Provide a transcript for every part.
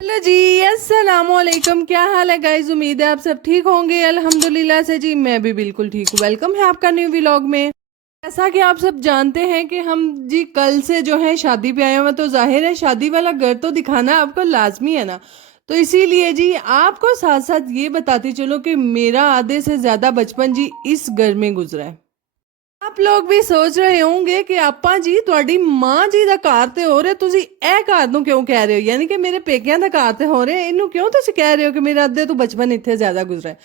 Hello जी, अस्सलाम वालेकुम। क्या हाल है गाइस? उम्मीद है आप सब ठीक होंगे। अल्हम्दुलिल्लाह से जी मैं भी बिल्कुल ठीक हूँ। वेलकम है आपका न्यू व्लॉग में। जैसा कि आप सब जानते हैं कि हम जी कल से जो है शादी पे आए हुए हैं, तो जाहिर है शादी वाला घर तो दिखाना आपको लाजमी है ना। तो इसीलिए जी आपको साथ साथ ये बताती चलो कि मेरा आधे से ज्यादा बचपन जी इस घर में गुजरा है। आप लोग भी सोच रहे होंगे कि आपा जी ਤੁਹਾਡੀ ਮਾਂ ਜੀ ਦਾ ਘਰ ਤੇ ਹੋ ਰਿਹਾ, ਤੁਸੀਂ ਇਹ ਘਰ ਨੂੰ ਕਿਉਂ ਕਹਿ ਰਹੇ ਹੋ? ਯਾਨੀ ਕਿ ਮੇਰੇ ਪੇਕਿਆਂ ਦਾ ਘਰ ਤੇ ਹੋ ਰਿਹਾ, ਇਹਨੂੰ क्यों ਤੁਸੀਂ ਕਹਿ ਰਹੇ हो कि मेरा अद्धे तो बचपन इतने ज्यादा गुजरा है?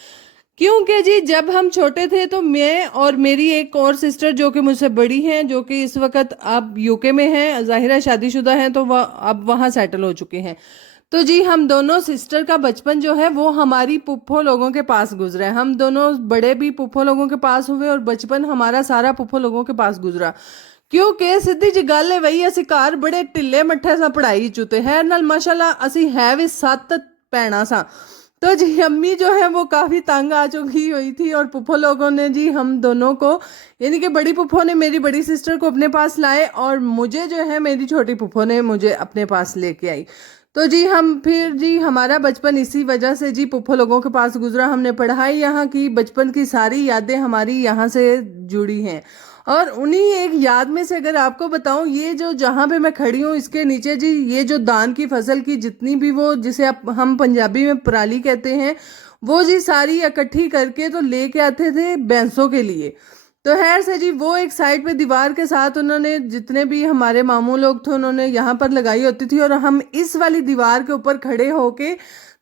क्योंकि जी जब हम छोटे थे तो मैं और मेरी एक और सिस्टर जो कि मुझसे बड़ी हैं, जो कि इस वक्त अब यूके में हैं, जाहिर है शादीशुदा हैं, तो वह अब वहाँ सेटल हो चुके हैं। तो जी हम दोनों सिस्टर का बचपन जो है वो हमारी पुप्पो लोगों के पास गुजरा है। हम दोनों बड़े भी पुप्पो लोगों के पास हुए और बचपन हमारा सारा पुप्पो लोगों के पास गुजरा। क्योंकि सीधी जी गल है वही, ਅਸੀਂ ਘਰ बड़े ਢਿੱਲੇ ਮੱਠੇ ਸਾਂ पढ़ाई चुते है नाल माशाल्लाह ਅਸੀਂ है भी 7 ਭੈਣਾਂ ਸਾਂ। तो जी अम्मी जो है वो काफी तंग आ चुकी हुई थी और पुप्पो लोगों ने जी हम दोनों को, यानी कि बड़ी पुप्पो ने मेरी बड़ी सिस्टर को अपने पास लाए और मुझे जो है मेरी छोटी पुप्पो ने मुझे अपने पास लेके आई। तो जी हम फिर जी हमारा बचपन इसी वजह से जी पुप्पो लोगों के पास गुजरा। हमने पढ़ाई यहाँ की, बचपन की सारी यादें हमारी यहाँ से जुड़ी हैं। और उन्हीं एक याद में से अगर आपको बताऊं, ये जो जहां पे मैं खड़ी हूँ इसके नीचे जी ये जो धान की फसल की जितनी भी वो जिसे हम पंजाबी में पराली कहते हैं, वो जी सारी इकट्ठी करके तो लेके आते थे भैंसों के लिए। तो खैर से जी वो एक साइड पे दीवार के साथ उन्होंने जितने भी हमारे मामू लोग थे उन्होंने यहाँ पर लगाई होती थी, और हम इस वाली दीवार के ऊपर खड़े होके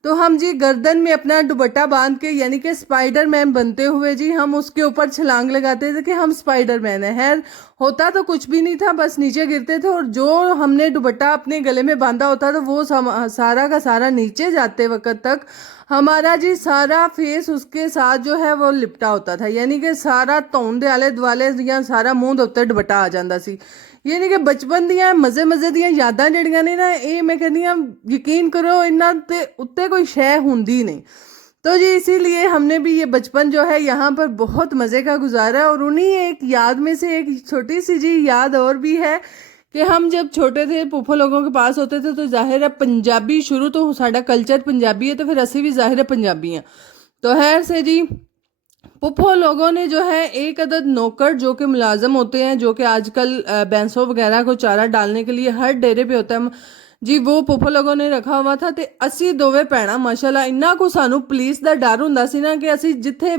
तो हम जी गर्दन में अपना दुपट्टा बांध के, यानी कि स्पाइडर मैन बनते हुए जी हम उसके ऊपर छलांग लगाते थे कि हम स्पाइडर मैन है। खैर होता तो कुछ भी नहीं था, बस नीचे गिरते थे और जो हमने दुपट्टा अपने गले में बांधा होता था वो सारा का सारा नीचे जाते वक्त तक हमारा जी सारा फेस उसके साथ जो है वो लिपटा होता था, यानी कि सारा धौन दे आले दुआले या सारा मूंह दे उत्ते दुपट्टा आ जाता सी। यानी कि बचपन दियां मजे मजे दियां यादां जड़ियां ने ना, ये मैं कहनी हाँ यकीन करो इन्ना ते उत्ते कोई शय हुंदी नहीं। तो जी इसीलिए हमने भी ये बचपन जो है यहाँ पर बहुत मज़े का गुजारा है। और उन्हीं एक याद में से एक छोटी सी जी याद और भी है कि हम जब छोटे थे पुप्पो लोगों के पास होते थे तो जाहिर है पंजाबी शुरू तो साडा कल्चर पंजाबी है, तो फिर असी भी जाहिर है पंजाबी हैं। तो खैर से जी पुप्पो लोगों ने जो है एक अदद नौकर जो कि मुलाजम होते हैं, जो कि आजकल भैंसों वगैरह को चारा डालने के लिए हर डेरे पे होता है जी, वो पुप्पो लोगों ने रखा हुआ था। ते ਅਸੀਂ ਦੋਵੇਂ ਭੈਣਾਂ ਮਾਸ਼ਾਅੱਲਾ ਇੰਨਾ ਕੋ ਸਾਨੂੰ ਪੁਲਿਸ ਦਾ ਡਰ ਹੁੰਦਾ ਸੀ ਨਾ ਕਿ ਅਸੀਂ ਜਿੱਥੇ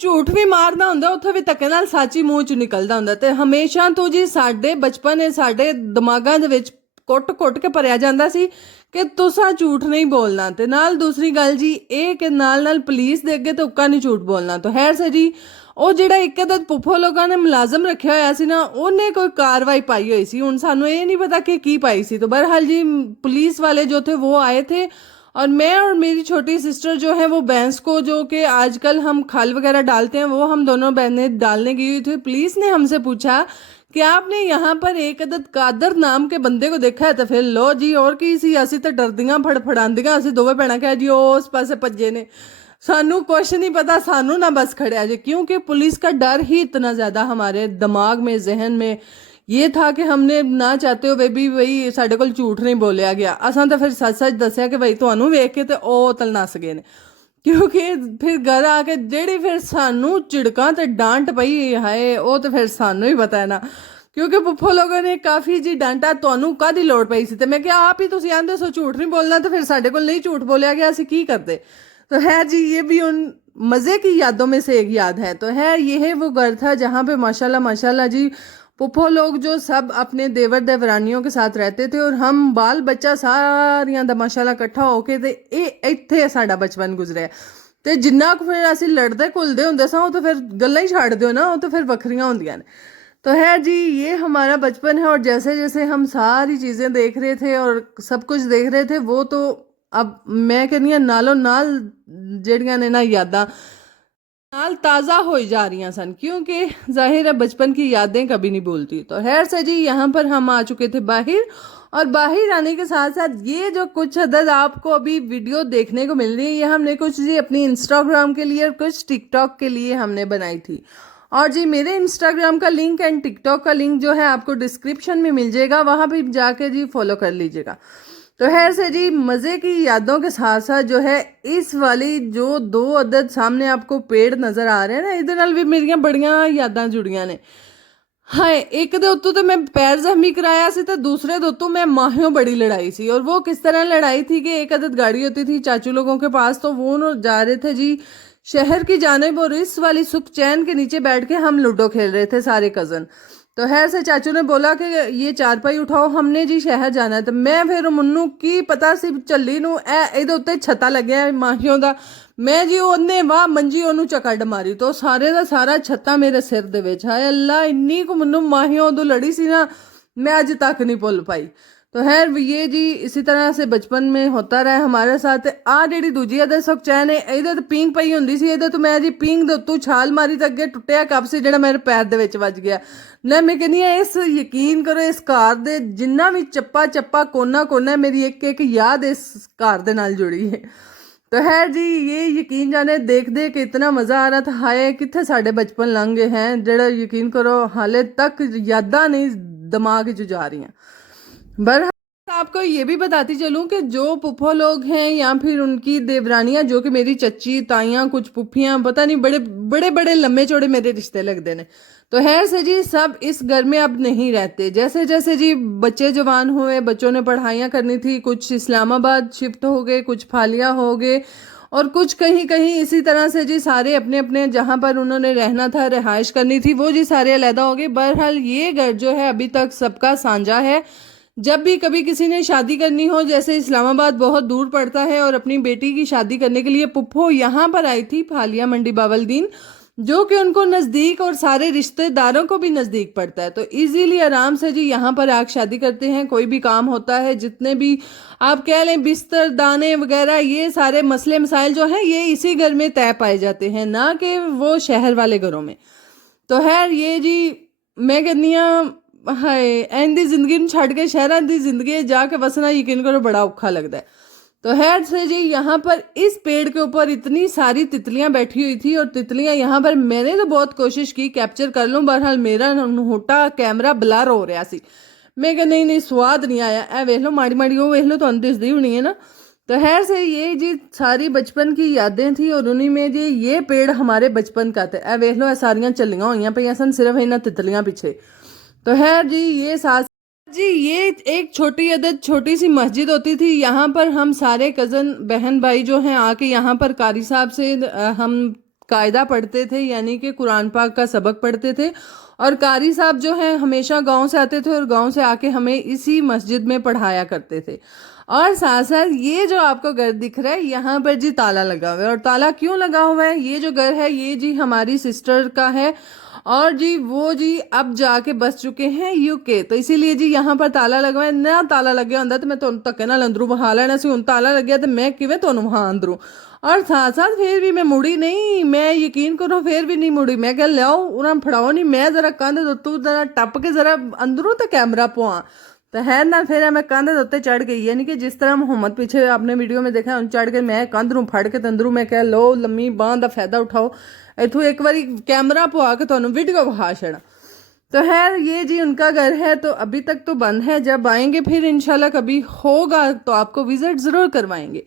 ਝੂਠ ਵੀ ਮਾਰਨਾ ਹੁੰਦਾ ਉੱਥੇ ਵੀ ਧੱਕੇ ਨਾਲ ਸੱਚ ਹੀ ਮੂੰਹ ਚ ਨਿਕਲਦਾ ਹੁੰਦਾ। ਤੇ ਹਮੇਸ਼ਾ ਤੋਂ ਜੀ ਸਾਡੇ ਬਚਪਨ ਨੇ ਸਾਡੇ ਦਿਮਾਗਾਂ ਦੇ ਵਿੱਚ ਕੁੱਟ-ਕੁੱਟ ਕੇ ਭਰਿਆ ਜਾਂਦਾ ਸੀ ਕਿ ਤੁਸਾਂ ਝੂਠ ਨਹੀਂ ਬੋਲਣਾ। ਤੇ ਨਾਲ ਦੂਸਰੀ ਗੱਲ ਜੀ ਇਹ ਕਿ ਨਾਲ ਨਾਲ ਪੁਲਿਸ ਦੇ ਅੱਗੇ ਤੇ ਉੱਕਾ ਨਹੀਂ ਝੂਠ ਬੋਲਣਾ। ਤਾਂ ਖੈਰ ਸੇ ਜੀ ਉਹ ਜਿਹੜਾ ਇੱਕ ਅਦਦ ਪੁੱਫੋ ਲੋਕਾਂ ਨੇ ਮੁਲਾਜ਼ਮ ਰੱਖਿਆ ਹੋਇਆ ਸੀ ਨਾ, ਉਹਨੇ ਕੋਈ कार्रवाई पाई हुई सी। ਹੁਣ ਸਾਨੂੰ ਇਹ नहीं पता कि की पाई सी। तो बहरहाल जी पुलिस वाले जो थे वो आए थे और मैं और मेरी छोटी सिस्टर जो है वो भैंस को, जो कि आजकल हम खल वगैरह डालते हैं, वो हम दोनों बहनें डालने गई हुई थी। पुलिस ने हमसे पूछा कि आपने यहाँ पर एक अदद कादर नाम के बंदे को देखा है? तो फिर लो जी और की सी, ਅਸੀਂ ਤਾਂ ਡਰਦੀਆਂ ਫੜਫੜਾਂਦੀਆਂ, ਅਸੀਂ ਦੋਵੇਂ ਭੈਣਾਂ ਕਿਹਾ जी ਉਸ ਪਾਸੇ ਭੱਜੇ ਨੇ। सानू कुछ नहीं पता, सानू ना बस खड़े जी, क्योंकि पुलिस का डर ही इतना ज़्यादा हमारे दिमाग में जहन में ये था कि हमने ना चाहते हुए भी वही साढ़े को झूठ नहीं बोलिया गया। असा तो फिर सच सच दसिया कि भाई तुहानू वेख के तो ओ तल नस गए ने। क्योंकि फिर घर आके जेड़ी फिर सानू चिड़कां ते डांट पई, हाय वो तो फिर सानू ही पता है ना। क्योंकि पुप्पो लोगों ने काफ़ी जी डांटा, तुहानू काहदी लोड़ पई सी? ते मैं क्या आप ही तुसीं आंदे सो झूठ नहीं बोलना, तो फिर साढ़े को नहीं झूठ बोलिया गया, असीं की करते? तो है जी ये भी उन मज़े की यादों में से एक याद है। तो है ये है वो घर था जहाँ पे माशाल्लाह माशाल्लाह जी पुप्पो लोग जो सब अपने देवर देवरानियों के साथ रहते थे और हम बाल बच्चा सारियां दा माशाल्लाह इकट्ठा होके ते ਇਹ ਇੱਥੇ ਸਾਡਾ ਬਚਪਨ ਗੁਜ਼ਰਿਆ। ਤੇ ਜਿੰਨਾ ਕੁ ਫਿਰ ਅਸੀਂ ਲੜਦੇ ਘੁਲਦੇ ਹੁੰਦੇ ਸਾਂ ਉਹ ਤਾਂ ਫਿਰ ਗੱਲਾਂ ਹੀ ਛੱਡ ਦਿਓ ਨਾ, ਉਹ ਤਾਂ ਫਿਰ ਵੱਖਰੀਆਂ ਹੁੰਦੀਆਂ ਨੇ। तो है जी ये हमारा बचपन है। और जैसे जैसे हम सारी चीज़ें देख रहे थे और सब कुछ देख रहे थे, वो तो अब मैं कहनी हाँ नालों नाल जड़ियां ने ना यादां नाल ताज़ा हो जा रही सन, क्योंकि जाहिर है बचपन की यादें कभी नहीं भूलती। तो खैर से जी यहाँ पर हम आ चुके थे बाहर, और बाहर आने के साथ साथ ये जो कुछ अदद आपको अभी वीडियो देखने को मिल रही है, ये हमने कुछ जी अपनी इंस्टाग्राम के लिए और कुछ टिकटॉक के लिए हमने बनाई थी। और जी मेरे इंस्टाग्राम का लिंक एंड टिकटॉक का लिंक जो है आपको डिस्क्रिप्शन में मिल जाएगा, वहाँ पे जाके जी फॉलो कर लीजिएगा। तो खैर से जी मज़े की यादों के साथ साथ जो है इस वाली जो 2 अदद सामने आपको पेड़ नज़र आ रहे हैं ना, इहदे नाल भी मेरियां बड़ियां यादां जुड़ियां ने। हाय एक दे उत्तों तो मैं पैर जख्मी कराया सी, तो दूसरे दे उत्तों मैं माहियों बड़ी लड़ाई सी। और वो किस तरह लड़ाई थी कि एक अदद गाड़ी होती थी चाचू लोगों के पास, तो वो न जा रहे थे जी शहर की जानिब, और इस वाली सुखचैन के नीचे बैठ के हम लूडो खेल रहे थे सारे कज़न। तो खैर से चाचू ने बोला कि ये चारपाई उठाओ, हमने जी शहर जाना है। तो मैं फिर मन्नू की पता सी ਚੱਲੀ ਨੂੰ ਇਹਦੇ ਉੱਤੇ ਛੱਤਾ ਲੱਗਿਆ ਮਾਹੀਓ ਦਾ, ਮੈਂ ਜੀ ਉਹਨੇ ਵਾਹ ਮੰਜੀ ਉਹਨੂੰ ਚਕੜ ਮਾਰੀ, तो सारे ਦਾ सारा ਛੱਤਾ ਮੇਰੇ सिर ਦੇ ਵਿੱਚ। ਹਾਏ ਅੱਲਾ ਇੰਨੀ ਕੁ ਮੈਨੂੰ ਮਾਹੀਓ ਉਦੋਂ ਲੜੀ ਸੀ ना, मैं अज तक नहीं भुल पाई। तो खैर ये जी इसी तरह से बचपन में होता रहा हमारे साथ। आ जी दूजी अदर सुखचैन है, ਇਹਦੇ तो पींग पई ਹੁੰਦੀ ਸੀ, ਇਹਦੇ तो मैं जी पींग ਦੇ ਉੱਤੋਂ ਛਾਲ ਮਾਰੀ ਤਾਂ ਅੱਗੇ ਟੁੱਟਿਆ ਕੱਪ ਸੀ ਜਿਹੜਾ ਮੇਰੇ ਪੈਰ ਦੇ ਵਿੱਚ ਵੱਜ ਗਿਆ ਨਾ। मैं कहनी है इस यकीन करो इस कार दे जिन्ना भी चप्पा चप्पा कोना कोना मेरी एक एक याद इस कार दे नाल जुड़ी है। तो खैर जी ये यकीन जाने देख देख के इतना मज़ा आ रहा था। हाय कितने साढ़े बचपन लंघ गए हैं, जरा यकीन करो हाले तक यादा नहीं दिमाग च जा रही हैं। बहरहाल आपको ये भी बताती चलूं कि जो पुप्पो लोग हैं या फिर उनकी देवरानियां, जो कि मेरी चच्ची ताइयां कुछ पुप्पियां पता नहीं बड़े बड़े बड़े लम्बे चौड़े मेरे रिश्ते लगते हैं। तो खैर से जी सब इस घर में अब नहीं रहते। जैसे जैसे जी बच्चे जवान हुए, बच्चों ने पढ़ाइयाँ करनी थी, कुछ इस्लामाबाद शिफ्ट हो गए, कुछ फालिया हो गए, और कुछ कहीं कहीं इसी तरह से जी सारे अपने अपने जहाँ पर उन्होंने रहना था रिहाइश करनी थी वो जी सारे अलहदा हो गए। बहरहाल ये घर जो है अभी तक सबका साझा है। जब भी कभी किसी ने शादी करनी हो, जैसे इस्लामाबाद बहुत दूर पड़ता है, और अपनी बेटी की शादी करने के लिए पुप्पो यहाँ पर आई थी फालिया मंडी बावलदीन, जो कि उनको नज़दीक और सारे रिश्तेदारों को भी नज़दीक पड़ता है। तो इजीली आराम से जी यहाँ पर आग शादी करते हैं। कोई भी काम होता है, जितने भी आप कह लें बिस्तर दाने वगैरह, ये सारे मसले मसाइल जो हैं ये इसी घर में तय पाए जाते हैं, ना कि वो शहर वाले घरों में। तो खैर ये जी मैं कहनी हाय इंदी जिंदगी में छड़ के शहर की जिंदगी जाके बसना यकीन करो बड़ा औखा लगता है। तो खैर से जी यहाँ पर इस पेड़ के ऊपर इतनी सारी तितलियां बैठी हुई थी, और तितलियां यहाँ पर मैंने तो बहुत कोशिश की कैप्चर कर लूँ, बहरहाल मेरा नोटा कैमरा ब्लर हो रहा सी। मैं कहा नहीं नहीं स्वाद नहीं आया। ए वेख लो माड़ी माड़ी वो वेख लो तो दिसदी होनी है ना। तो खैर से ये जी सारी बचपन की यादें थी, और उन्हीं में जी ये पेड़ हमारे बचपन का था। ए वेख लो सारियां चलियां हुई पे सन सिर्फ इन्होंने तितलियां पीछे। तो खैर जी ये साथ जी ये एक छोटी अदद छोटी सी मस्जिद होती थी। यहाँ पर हम सारे कज़न बहन भाई जो हैं आके यहाँ पर कारी साहब से हम कायदा पढ़ते थे, यानी कि कुरान पाक का सबक पढ़ते थे। और कारी साहब जो हैं हमेशा गांव से आते थे, और गांव से आके हमें इसी मस्जिद में पढ़ाया करते थे। और साथ साथ ये जो आपको घर दिख रहा है यहाँ पर जी ताला लगा हुआ है। और ताला क्यों लगा हुआ है, ये जो घर है ये जी हमारी सिस्टर का है, और जी वो जी अब जाके बस चुके हैं यूके, तो इसीलिए जी यहाँ पर ताला लगा है ना। ताला लगे होंगे तो मैं तुहानू धक्के नाल अंदरों बहा लेना सी, हुण ताला लग्या तो मैं किवें तुहानू वहां अंदरों। और साथ साथ फिर भी मैं मुड़ी नहीं, मैं यकीन करो फिर भी नहीं मुड़ी। मैं क्या लियाओ उन्हें फड़ाओ नहीं, मैं जरा कंध दे उत्तों जरा टप के जरा अंदरों तो कैमरा पवा। तो है ना फिर मैं कंध के उत्ते चढ़ गई, यानी कि जिस तरह मोहम्मद पीछे आपने वीडियो में देखा उन चढ़ के मैं कंध नूं फड़ के अंदरों मैं क्या लो लम्मी बांह का फायदा उठाओ, इथों एक बार कैमरा पवा के तुहानू वीडियो विखा छड़ा। तो खैर ये जी उनका घर है, तो अभी तक तो बंद है। जब आएंगे फिर इंशाल्लाह कभी होगा तो आपको विजिट ज़रूर करवाएंगे।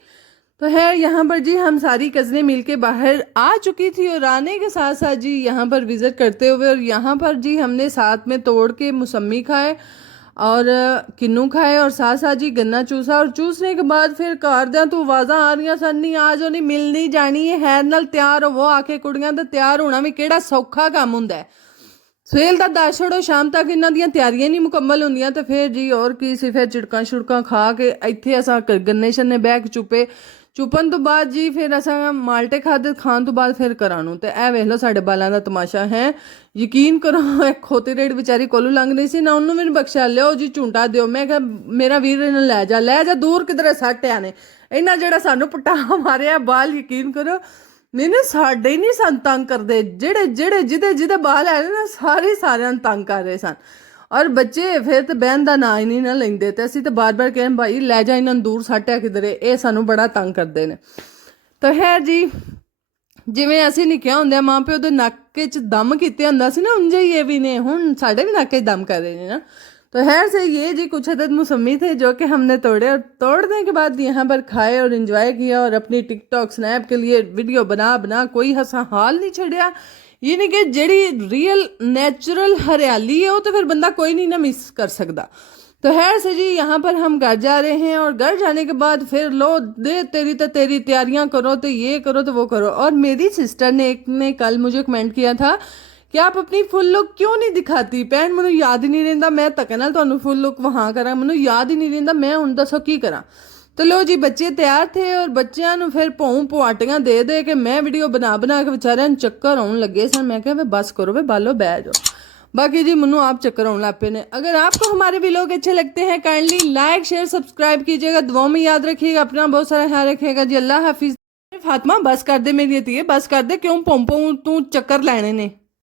तो है यहाँ पर जी हम सारी कज़नें मिलके बाहर आ चुकी थी, और आने के साथ साथ जी यहाँ पर विज़िट करते हुए, और यहाँ पर जी हमने साथ में तोड़ के मौसमी खाए और किन्नू खाए, और साथ साथ जी गन्ना चूसा। और चूसने के बाद फिर घरदियां तो आवाज़ा आ रही सन नहीं आ जाओ नहीं मिलनी जानी है हैर नाल तैयार हो। वो आके कुड़ियां तो तैयार होना भी किहड़ा सौखा काम हुंदा है। सवेल का दस छोड़ो शाम तक इन्हां दियां तैयारियां नहीं मुकम्मल होंदियां, तो फिर जी और की सी फिर चिड़कां छुड़कां खा के इत्थे असां गन्ने शन्ने बैग चुपे। चुपन तो बाद जी फिर असां माल्टे खाते, खान तो बाद फिर घरां नूं। ते ए वेख लो साडे बालां दा तमाशा है। यकीन करो एक खोती रेड बेचारी कोलू लंघ नहीं सी ना, उन्होंने भी नहीं बख्शा। लियो जी झुंटा दियो। मैं कहा मेरा वीर इन्हें लै जा दूर किधरे सट आने इन्हें जेड़ा सानू पटा मारिया बाल। यकीन करो नहीं साडे ही नहीं सन तंग करते, जेड़े जेड़े जिदे जिदे बाल है ना सारे सारे तंग कर रहे सन। और बच्चे फिर तो बहन का ना ही नहीं ना लेंदे, तो असीं तो बार बार कहें भाई लै जा इन्होंने दूर सट है किधरे, ये सानू बड़ा तंग करते हैं। तो खैर जी जिवें असीं निक्कियां हुंदियां मां प्यो दे नक्क च दम कीते हुंदा सी ना, उंज ही ये भी ने हुण साडे भी नक्क च दम कर रहे ने ना। तो खैर से ये जी कुछ अदद मौसमी थे जो कि हमने तोड़े, और तोड़ने के बाद यहाँ पर खाए और एंजॉय किया, और अपनी टिकटॉक स्नैप के लिए वीडियो बना बना कोई हसा हाल नहीं छड़िया। ये नहीं कि जेड़ी रियल नेचुरल हरियाली है वो तो फिर बंदा कोई नहीं ना मिस कर सकता। तो खैर से जी यहाँ पर हम घर जा रहे हैं, और घर जाने के बाद फिर लो दे तेरी तो तेरी तैयारियां करो, तो ये करो तो वो करो। और मेरी सिस्टर ने एक ने कल मुझे कमेंट किया था कि आप अपनी फुल लुक क्यों नहीं दिखाती भैन, मैनू याद ही नहीं रहिंदा, मैं धक्के नाल तुहानू फुल लुक वहाँ करा, मैनू याद ही नहीं रहिंदा, मैं हुण दसो की करा। तो लो जी बच्चे तैयार थे, और बच्चों ਨੂੰ फिर ਭੌਂ ਪੁਆਟੀਆਂ ਦੇ ਦੇ के मैं वीडियो बना बना के बेचारिਆਂ ਨੂੰ ਚੱਕਰ ਆਉਣ ਲੱਗੇ ਸਨ। मैं क्या वे बस करो वे बालो बैठ जाओ। बाकी जी मनु आप चक्कर आने लग पे ने। अगर आपको हमारे व्लॉग अच्छे लगते हैं काइंडली लाइक शेयर सब्सक्राइब कीजिएगा, दुआओं में याद रखिएगा, अपना बहुत सारा ख्याल रखिएगा जी। अल्लाह हाफिज। फातिमा बस कर दे मेरी धीए, बस कर दे, क्यों पोंपो तू चक्कर लैने ने।